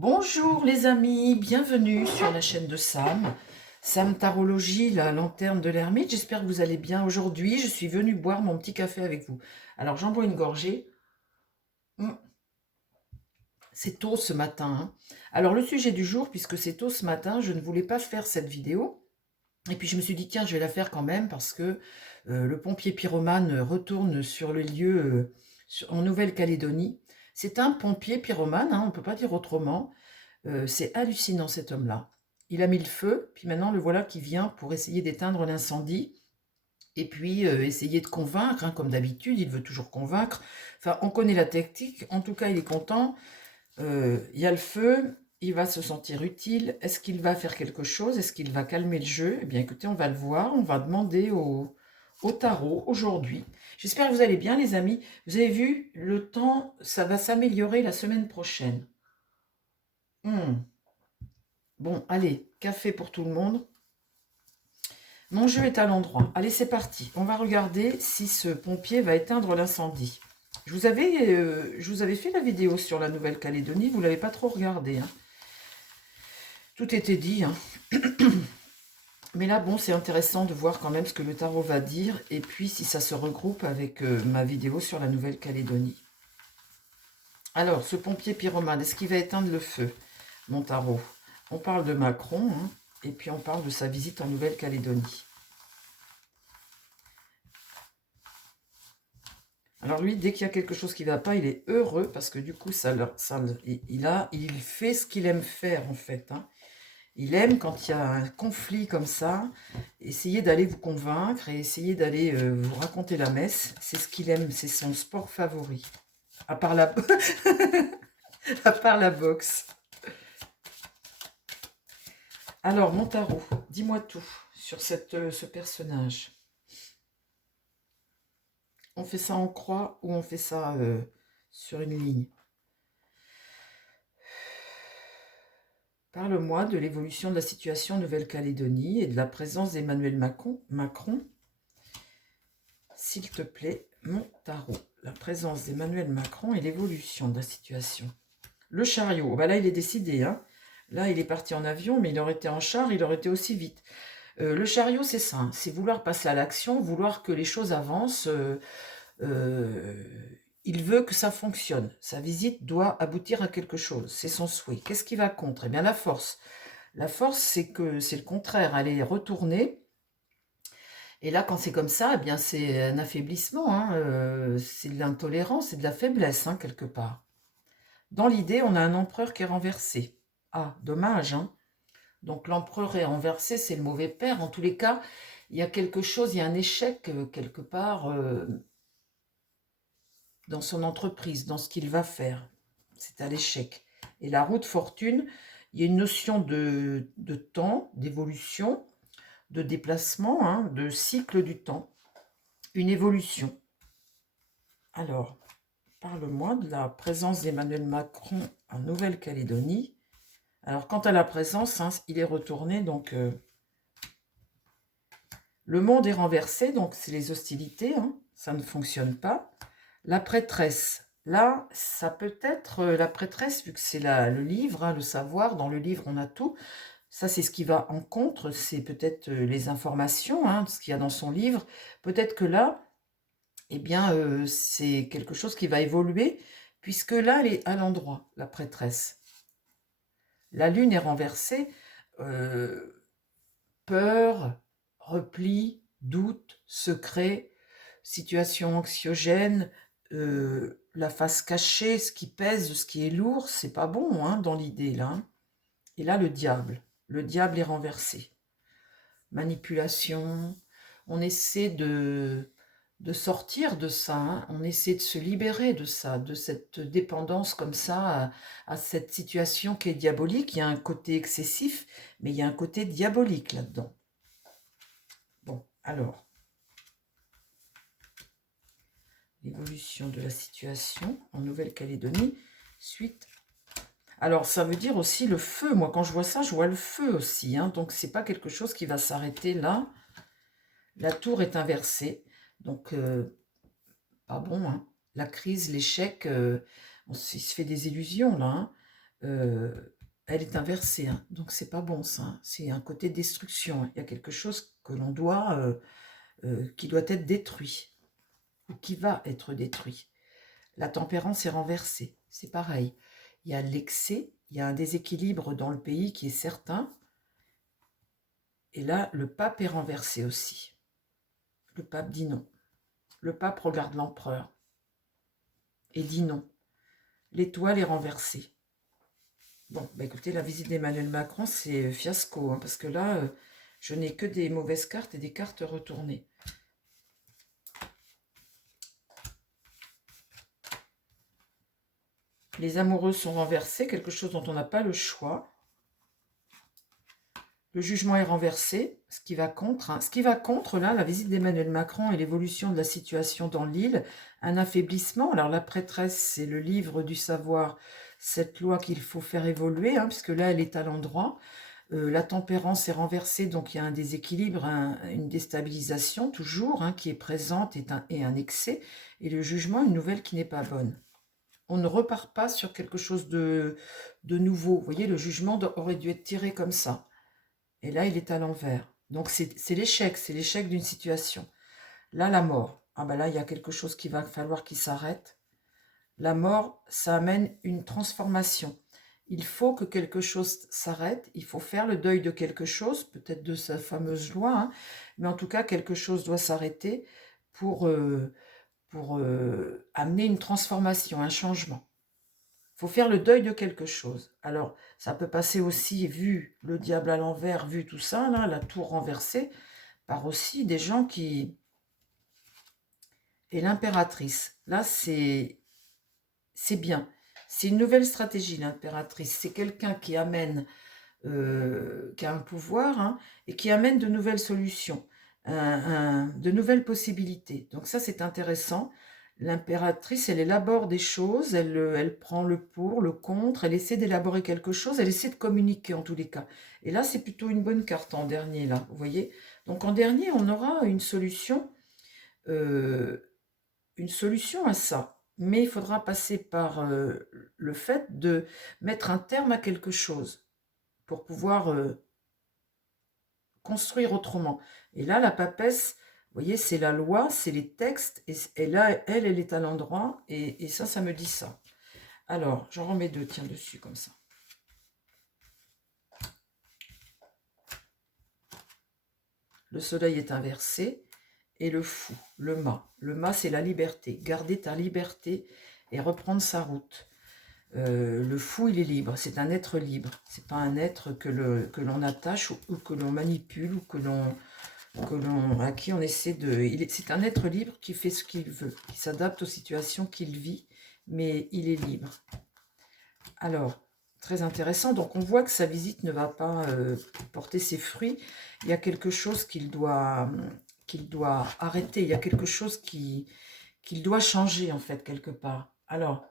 Bonjour les amis, bienvenue sur la chaîne de Sam. Sam Tarologie, la lanterne de l'ermite. J'espère que vous allez bien. Aujourd'hui, je suis venue boire mon petit café avec vous. Alors, j'en bois une gorgée. Hum, C'est tôt ce matin, hein. Alors, le sujet du jour, puisque c'est tôt ce matin, je ne voulais pas faire cette vidéo. Et puis, je me suis dit, tiens, je vais la faire quand même parce que le pompier pyromane retourne sur le lieu en Nouvelle-Calédonie. C'est un pompier pyromane, hein, on ne peut pas dire autrement. C'est hallucinant cet homme-là. Il a mis le feu, puis maintenant le voilà qui vient pour essayer d'éteindre l'incendie, et puis essayer de convaincre, hein, comme d'habitude, il veut toujours convaincre. Enfin, on connaît la tactique, en tout cas il est content. Il y a le feu, il va se sentir utile. Est-ce qu'il va faire quelque chose? Est-ce qu'il va calmer le jeu? Eh bien écoutez, on va le voir, on va demander au tarot aujourd'hui. J'espère que vous allez bien les amis. Vous avez vu, le temps, ça va s'améliorer la semaine prochaine. Hmm. Bon, allez, café pour tout le monde. Mon jeu est à l'endroit. Allez, c'est parti. On va regarder si ce pompier va éteindre l'incendie. Je vous avais fait la vidéo sur la Nouvelle-Calédonie, vous ne l'avez pas trop regardé, hein. Tout était dit, hein. Mais là, bon, c'est intéressant de voir quand même ce que le tarot va dire, et puis si ça se regroupe avec ma vidéo sur la Nouvelle-Calédonie. Alors, ce pompier pyromane, est-ce qu'il va éteindre le feu, mon tarot? On parle de Macron, hein, et puis on parle de sa visite en Nouvelle-Calédonie. Alors lui, dès qu'il y a quelque chose qui ne va pas, il est heureux parce que du coup, il fait ce qu'il aime faire en fait, hein. Il aime quand il y a un conflit comme ça, essayer d'aller vous convaincre et essayer d'aller vous raconter la messe. C'est ce qu'il aime, c'est son sport favori. À part la, à part la boxe. Alors, mon tarot, dis-moi tout sur ce personnage. On fait ça en croix ou on fait ça sur une ligne? Parle-moi de l'évolution de la situation en Nouvelle-Calédonie et de la présence d'Emmanuel Macron. S'il te plaît, mon tarot. La présence d'Emmanuel Macron et l'évolution de la situation. Le chariot, bah là il est décidé, hein. Là il est parti en avion, mais il aurait été en char, il aurait été aussi vite. Le chariot, c'est ça, hein. C'est vouloir passer à l'action, vouloir que les choses avancent. Il veut que ça fonctionne. Sa visite doit aboutir à quelque chose. C'est son souhait. Qu'est-ce qui va contre? Eh bien, la force. La force, c'est que c'est le contraire. Elle est retournée. Et là, quand c'est comme ça, eh bien, c'est un affaiblissement, hein. C'est de l'intolérance, c'est de la faiblesse, hein, quelque part. Dans l'idée, on a un empereur qui est renversé. Ah, dommage, hein. Donc l'empereur est renversé, c'est le mauvais père. En tous les cas, il y a quelque chose, il y a un échec quelque part dans son entreprise, dans ce qu'il va faire. C'est à l'échec. Et la roue de fortune, il y a une notion de temps, d'évolution, de déplacement, hein, de cycle du temps, une évolution. Alors, parle-moi de la présence d'Emmanuel Macron en Nouvelle-Calédonie. Alors, quant à la présence, hein, il est retourné, donc le monde est renversé, donc c'est les hostilités, hein, ça ne fonctionne pas. La prêtresse, là, ça peut être la prêtresse, vu que c'est le livre, hein, le savoir, dans le livre on a tout. Ça, c'est ce qui va en contre, c'est peut-être les informations, hein, ce qu'il y a dans son livre. Peut-être que là, eh bien, c'est quelque chose qui va évoluer, puisque là, elle est à l'endroit, la prêtresse. La lune est renversée, peur, repli, doute, secret, situation anxiogène, la face cachée, ce qui pèse, ce qui est lourd, c'est pas bon, hein, dans l'idée, là, hein. Et là, le diable est renversé. Manipulation, on essaie de sortir de ça, hein. On essaie de se libérer de ça, de cette dépendance comme ça à cette situation qui est diabolique. Il y a un côté excessif, mais il y a un côté diabolique là-dedans. Bon, alors, l'évolution de la situation en Nouvelle-Calédonie, suite. Alors, ça veut dire aussi le feu. Moi, quand je vois ça, je vois le feu aussi, hein. Donc, c'est pas quelque chose qui va s'arrêter là. La tour est inversée. Donc, pas bon, hein. La crise, l'échec, il se fait des illusions, là, hein. elle est inversée, hein, donc c'est pas bon ça, hein. C'est un côté destruction, hein. Il y a quelque chose que l'on doit, qui doit être détruit, ou qui va être détruit. La tempérance est renversée, c'est pareil. Il y a l'excès, il y a un déséquilibre dans le pays qui est certain, et là, le pape est renversé aussi. Le pape dit non. Le pape regarde l'empereur et dit non. L'étoile est renversée. Bon, bah écoutez, la visite d'Emmanuel Macron, c'est fiasco, hein, parce que là, je n'ai que des mauvaises cartes et des cartes retournées. Les amoureux sont renversés, quelque chose dont on n'a pas le choix. Le jugement est renversé, ce qui va contre. Hein. Ce qui va contre, là, la visite d'Emmanuel Macron et l'évolution de la situation dans l'île, un affaiblissement. Alors la prêtresse, c'est le livre du savoir, cette loi qu'il faut faire évoluer, hein, puisque là, elle est à l'endroit. La tempérance est renversée, donc il y a un déséquilibre, une déstabilisation toujours, hein, qui est présente et un excès. Et le jugement, une nouvelle qui n'est pas bonne. On ne repart pas sur quelque chose de nouveau. Vous voyez, le jugement aurait dû être tiré comme ça. Et là, il est à l'envers. Donc, c'est l'échec d'une situation. Là, la mort. Ah ben là, il y a quelque chose qui va falloir qu'il s'arrête. La mort, ça amène une transformation. Il faut que quelque chose s'arrête. Il faut faire le deuil de quelque chose, peut-être de sa fameuse loi, hein, mais en tout cas, quelque chose doit s'arrêter pour amener une transformation, un changement. Il faut faire le deuil de quelque chose. Alors, ça peut passer aussi, vu le diable à l'envers, vu tout ça, là, la tour renversée, par aussi des gens qui... Et l'impératrice, là, c'est bien. C'est une nouvelle stratégie, l'impératrice. C'est quelqu'un qui amène, qui a un pouvoir, hein, et qui amène de nouvelles solutions, de nouvelles possibilités. Donc ça, c'est intéressant. L'impératrice, elle élabore des choses, elle prend le pour, le contre, elle essaie d'élaborer quelque chose, elle essaie de communiquer en tous les cas. Et là, c'est plutôt une bonne carte en dernier, là, vous voyez. Donc en dernier, on aura euh, une solution à ça. Mais il faudra passer par le fait de mettre un terme à quelque chose pour pouvoir construire autrement. Et là, la papesse, vous voyez, c'est la loi, c'est les textes, et là, elle est à l'endroit, et ça me dit ça. Alors, j'en remets deux, tiens, dessus, comme ça. Le soleil est inversé, et le fou, le mât. Le mât, c'est la liberté. Garder ta liberté et reprendre sa route. Le fou, il est libre. C'est un être libre. C'est pas un être que l'on attache ou que l'on manipule ou à qui on essaie de... C'est un être libre qui fait ce qu'il veut, qui s'adapte aux situations qu'il vit, mais il est libre. Alors, très intéressant. Donc, on voit que sa visite ne va pas porter ses fruits. Il y a quelque chose qu'il doit arrêter. Il y a quelque chose qu'il doit changer, en fait, quelque part. Alors,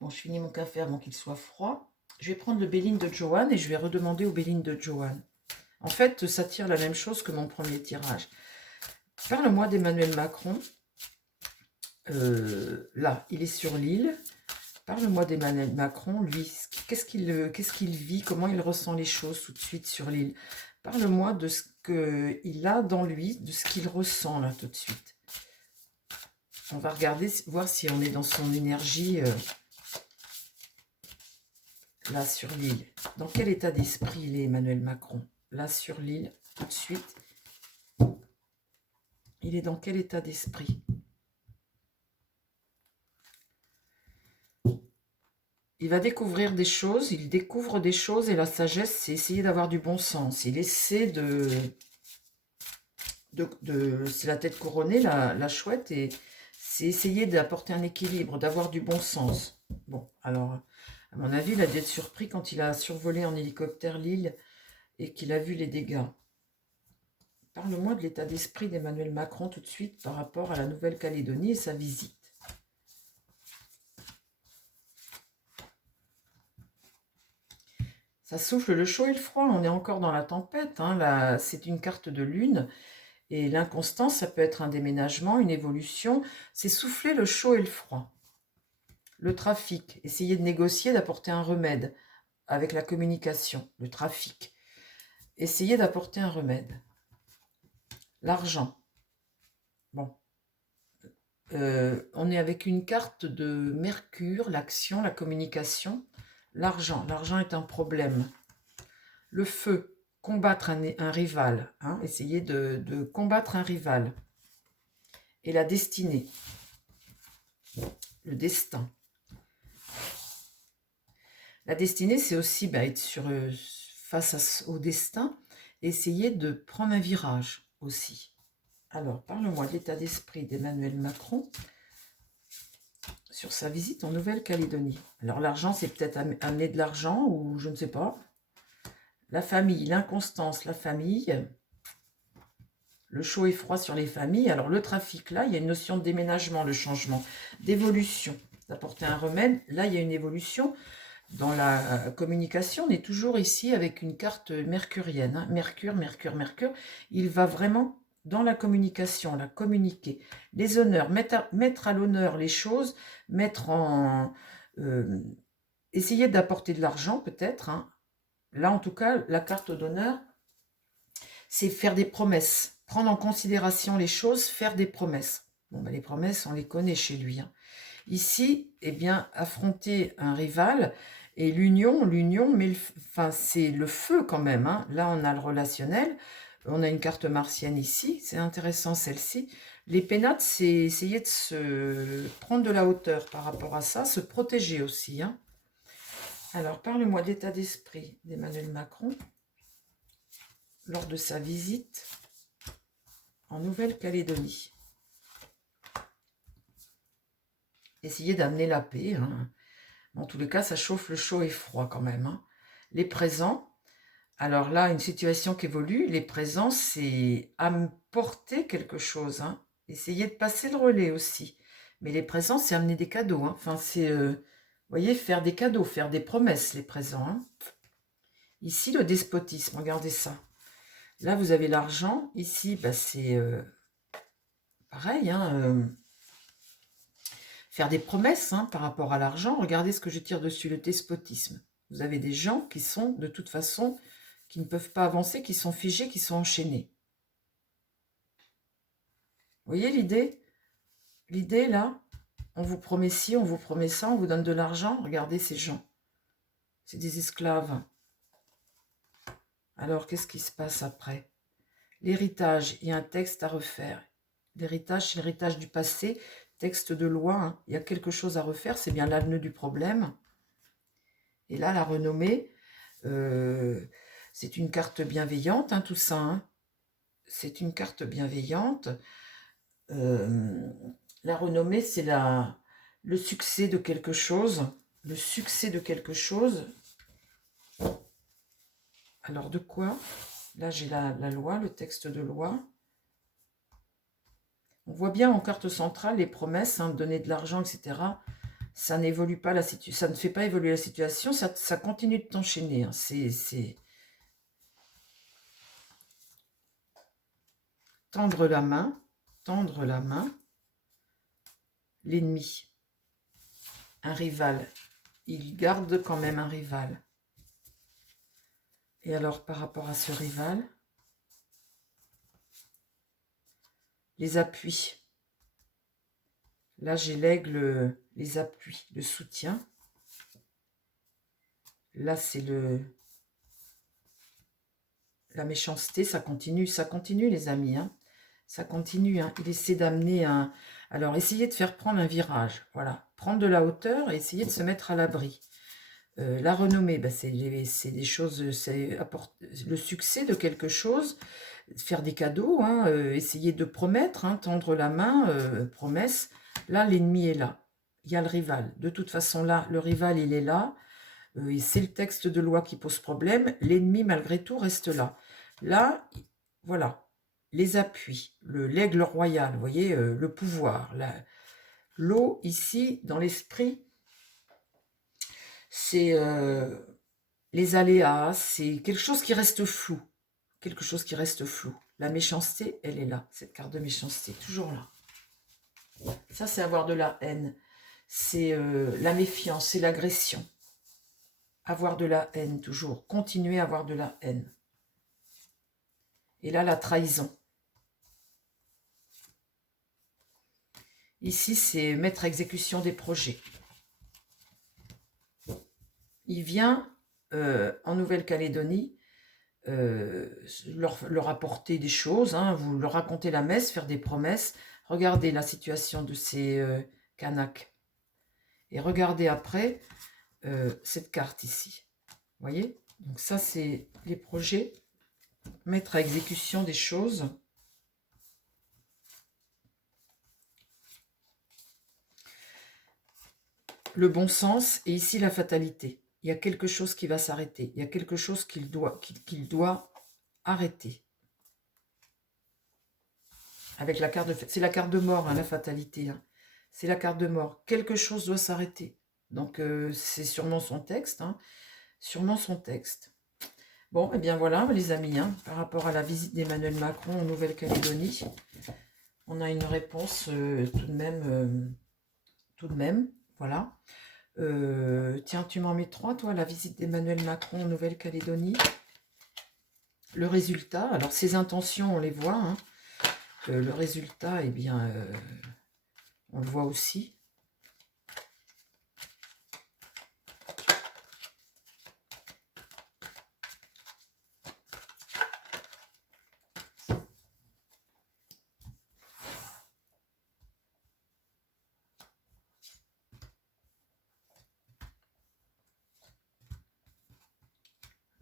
bon, je finis mon café avant qu'il soit froid. Je vais prendre le Béline de Joanne et je vais redemander au Béline de Joanne. En fait, ça tire la même chose que mon premier tirage. Parle-moi d'Emmanuel Macron. Là, il est sur l'île. Parle-moi d'Emmanuel Macron, lui. Qu'est-ce qu'il vit? Comment il ressent les choses tout de suite sur l'île? Parle-moi de ce qu'il a dans lui, de ce qu'il ressent là tout de suite. On va regarder, voir si on est dans son énergie là sur l'île. Dans quel état d'esprit il est, Emmanuel Macron? Là sur l'île, tout de suite. Il est dans quel état d'esprit? Il va découvrir des choses, il découvre des choses et la sagesse, c'est essayer d'avoir du bon sens. Il essaie c'est la tête couronnée, la chouette, et c'est essayer d'apporter un équilibre, d'avoir du bon sens. Bon, alors, à mon avis, il a dû être surpris quand il a survolé en hélicoptère l'île et qu'il a vu les dégâts. Parle-moi de l'état d'esprit d'Emmanuel Macron tout de suite par rapport à la Nouvelle-Calédonie et sa visite. Ça souffle le chaud et le froid, on est encore dans la tempête. Hein, c'est une carte de lune. Et l'inconstance, ça peut être un déménagement, une évolution. C'est souffler le chaud et le froid. Le trafic, essayez de négocier, d'apporter un remède avec la communication. Le trafic, essayez d'apporter un remède. L'argent, bon. On est avec une carte de Mercure, l'action, la communication. L'argent est un problème. Le feu, combattre un rival. Hein, essayez de combattre un rival. Et la destinée, le destin. La destinée, c'est aussi être face au destin. Essayez de prendre un virage aussi. Alors, parle-moi de l'état d'esprit d'Emmanuel Macron sur sa visite en Nouvelle-Calédonie. Alors, l'argent, c'est peut-être amener de l'argent ou je ne sais pas. La famille, l'inconstance, la famille. Le chaud et froid sur les familles. Alors, le trafic, là, il y a une notion de déménagement, de changement, d'évolution, d'apporter un remède. Là, il y a une évolution. Dans la communication, on est toujours ici avec une carte mercurienne. Hein. Mercure. Il va vraiment dans la communication, la communiquer. Les honneurs, mettre à l'honneur les choses, essayer d'apporter de l'argent peut-être. Hein. Là, en tout cas, la carte d'honneur, c'est faire des promesses. Prendre en considération les choses, faire des promesses. Bon, les promesses, on les connaît chez lui. Hein. Ici, eh bien, affronter un rival et l'union, mais c'est le feu quand même. Hein. Là, on a le relationnel. On a une carte martienne ici. C'est intéressant celle-ci. Les pénates, c'est essayer de se prendre de la hauteur par rapport à ça, se protéger aussi. Hein. Alors, parle-moi de l'état d'esprit d'Emmanuel Macron lors de sa visite en Nouvelle-Calédonie. Essayez d'amener la paix. Hein. En tous les cas, ça chauffe le chaud et froid quand même. Hein. Les présents, alors là, une situation qui évolue. Les présents, c'est apporter quelque chose. Hein. Essayez de passer le relais aussi. Mais les présents, c'est amener des cadeaux. Hein. Enfin, c'est, vous voyez, faire des cadeaux, faire des promesses, les présents. Hein. Ici, le despotisme, regardez ça. Là, vous avez l'argent. Ici, c'est pareil, hein, faire des promesses par rapport à l'argent. Regardez ce que je tire dessus, le despotisme. Vous avez des gens qui sont, de toute façon, qui ne peuvent pas avancer, qui sont figés, qui sont enchaînés. Vous voyez l'idée? L'idée, là, on vous promet ci, on vous promet ça, on vous donne de l'argent. Regardez ces gens. C'est des esclaves. Alors, qu'est-ce qui se passe après? L'héritage, il y a un texte à refaire. L'héritage, c'est l'héritage du passé. Texte de loi, hein. Il y a quelque chose à refaire, c'est bien là le nœud du problème. Et là, la renommée, c'est une carte bienveillante, hein, tout ça. Hein. C'est une carte bienveillante. La renommée, c'est le succès de quelque chose. Le succès de quelque chose. Alors, de quoi? Là, j'ai la loi, le texte de loi. On voit bien en carte centrale les promesses, hein, donner de l'argent, etc. Ça n'évolue pas la situation, ça ne fait pas évoluer la situation, ça continue de t'enchaîner. Hein. C'est tendre la main, l'ennemi, un rival. Il garde quand même un rival. Et alors, par rapport à ce rival, les appuis. Là, j'ai l'aigle, les appuis, le soutien. Là, c'est la méchanceté, ça continue les amis. Hein. Ça continue. Hein. Il essaie d'amener un... Alors, essayez de faire prendre un virage. Voilà. Prendre de la hauteur et essayer de se mettre à l'abri. La renommée, c'est des choses... C'est le succès de quelque chose. Faire des cadeaux. Hein, essayer de promettre. Hein, tendre la main. Promesse. Là, l'ennemi est là. Il y a le rival. De toute façon, là, le rival, il est là. C'est le texte de loi qui pose problème. L'ennemi, malgré tout, reste là. Là, voilà. Les appuis. L'aigle royal, vous voyez, le pouvoir. L'eau, ici, dans l'esprit, c'est les aléas. C'est quelque chose qui reste flou. Quelque chose qui reste flou. La méchanceté, elle est là. Cette carte de méchanceté, toujours là. Ça, c'est avoir de la haine. c'est la méfiance, c'est l'agression. Avoir de la haine, toujours. Continuer à avoir de la haine. Et là, la trahison. Ici, c'est mettre à exécution des projets. Il vient en Nouvelle-Calédonie leur apporter des choses, hein, vous leur racontez la messe, faire des promesses. Regardez la situation de ces Kanaks. Et regardez après cette carte ici. Vous voyez? Donc ça, c'est les projets. Mettre à exécution des choses. Le bon sens et ici la fatalité. Il y a quelque chose qui va s'arrêter. Il y a quelque chose qu'il doit arrêter. Avec la carte de... C'est la carte de mort, hein, la fatalité. Hein. C'est la carte de mort. Quelque chose doit s'arrêter. Donc, c'est sûrement son texte. Hein. Sûrement son texte. Bon, et bien voilà, les amis, hein, par rapport à la visite d'Emmanuel Macron en Nouvelle-Calédonie, on a une réponse tout de même, voilà. Tiens, tu m'en mets 3, toi, la visite d'Emmanuel Macron en Nouvelle-Calédonie. Le résultat, alors ses intentions, on les voit, hein. Le résultat, eh bien, on le voit aussi.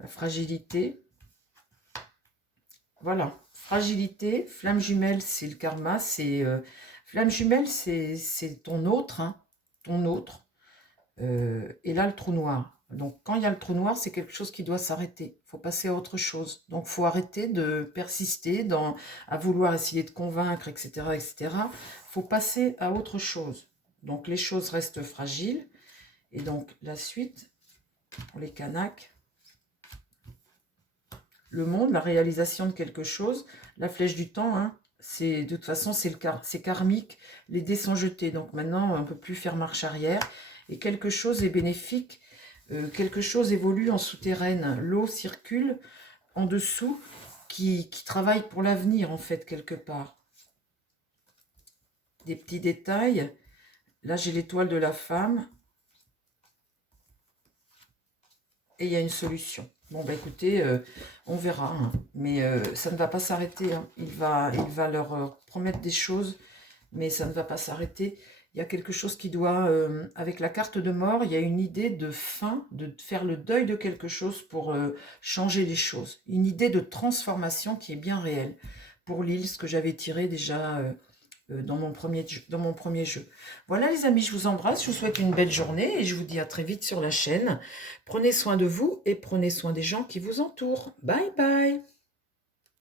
La fragilité. Voilà, fragilité, flamme jumelle, c'est le karma, c'est... flamme jumelle, c'est ton autre, hein, ton autre. Et là, le trou noir. Donc, quand il y a le trou noir, c'est quelque chose qui doit s'arrêter. Il faut passer à autre chose. Donc, il faut arrêter de persister à vouloir essayer de convaincre, etc., etc. Il faut passer à autre chose. Donc, les choses restent fragiles. Et donc, la suite, pour les Kanaks, le monde, la réalisation de quelque chose, la flèche du temps, hein, de toute façon, c'est karmique. Les dés sont jetés. Donc, maintenant, on ne peut plus faire marche arrière. Et quelque chose est bénéfique, quelque chose évolue en souterraine. L'eau circule en dessous, qui travaille pour l'avenir, en fait, quelque part. Des petits détails. Là, j'ai l'étoile de la femme. Et il y a une solution. Bon, bah écoutez, on verra. Hein. Mais ça ne va pas s'arrêter. Hein. Il va leur promettre des choses, mais ça ne va pas s'arrêter. Il y a quelque chose qui doit, avec la carte de mort, il y a une idée de fin, de faire le deuil de quelque chose pour changer les choses. Une idée de transformation qui est bien réelle. Pour l'île, ce que j'avais tiré déjà dans mon premier jeu. Voilà les amis, je vous embrasse, je vous souhaite une belle journée et je vous dis à très vite sur la chaîne. Prenez soin de vous et prenez soin des gens qui vous entourent. Bye bye!